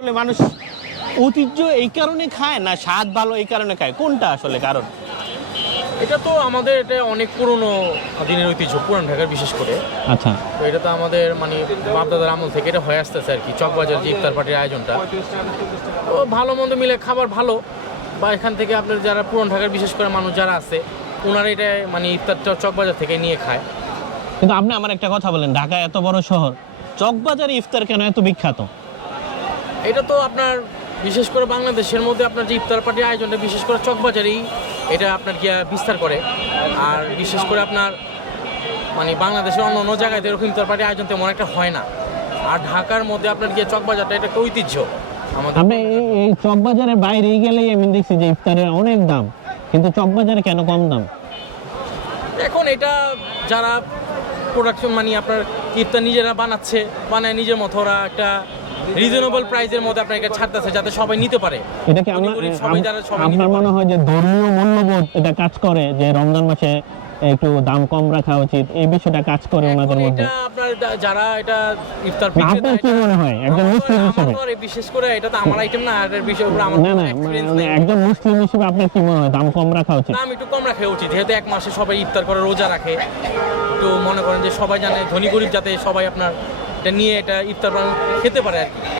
আসলে মানুষ ঐতিহ্য এই কারণে খায় না স্বাদ ভালো এই কারণে খায়, কোনটা আসলে কারণ? এটা তো আমাদের এটা অনেক পুরনো দিনের ঐতিহ্য, পুরান ঢাকার বিশেষ করে। আচ্ছা, তো এটা তো আমাদের মানে বাপদাদার আমল থেকে এটা হয়ে আসতেছে আর কি, চকবাজার যে ইফতার পার্টির আয়োজনটা। তো ভালো মন্দ মিলে খাবার ভালো, বা এখান থেকে আপনার যারা পুরান ঢাকার বিশেষ করে মানুষ যারা আছে ওনারা এটা মানে ইফতারটা চকবাজার থেকে নিয়ে খায়। কিন্তু আপনি আমার একটা কথা বলেন, ঢাকা এত বড় শহর, চকবাজারে ইফতার কেন এত বিখ্যাত? এটা তো আপনার বিশেষ করে বাংলাদেশের মধ্যে আপনার যে ইফতার পার্টির আয়োজনটা বিশেষ করে চকবাজারেই এটা আপনার কি বিস্তার করে। আর বিশেষ করে আপনার মানে বাংলাদেশের অন্য অন্য জায়গায় এরকম ইফতার পার্টির আয়োজন তেমন একটা হয় না। আর ঢাকার মধ্যে আপনার গিয়ে চকবাজারটা এটা একটা ঐতিহ্য আমাদের। আপনি এই চকবাজারের বাইরে গেলেই আমি দেখছি যে ইফতারের অনেক দাম, কিন্তু চকবাজারে কেন কম দাম? এখন এটা যারা প্রোডাকশন মানে আপনার ইফতার নিজেরা বানাচ্ছে, বানায় নিজের মতো, ওরা একটা রিজনেবল প্রাইসের মধ্যে আপনাকে ছাড়তেছে যাতে সবাই নিতে পারে। এটা কি আপনার মনে হয় যে ধর্মীয় মূল্যবোধ এটা কাজ করে, যে রমজান মাসে একটু দাম কম রাখা উচিত, এই বিষয়টা কাজ করে ওনাদের মধ্যে? এটা আপনার যারা এটা ইফতার আপনার কি মনে হয় একজন মুসলিম হিসেবে? বিশেষ করে এটা তো আমার আইটেম না, এটার বিষয় উপর আমার না না, মানে একজন মুসলিম হিসেবে আপনার কি মনে হয় দাম কম রাখা উচিত? দাম একটু কম রাখা উচিত, যেহেতু এক মাসে সবাই ইফতার করে রোজা রাখে। তো মনে করেন যে সবাই জানে ধনী গরিব যাতে সবাই আপনার এটা নিয়ে এটা ইফতার খেতে পারে আর কি।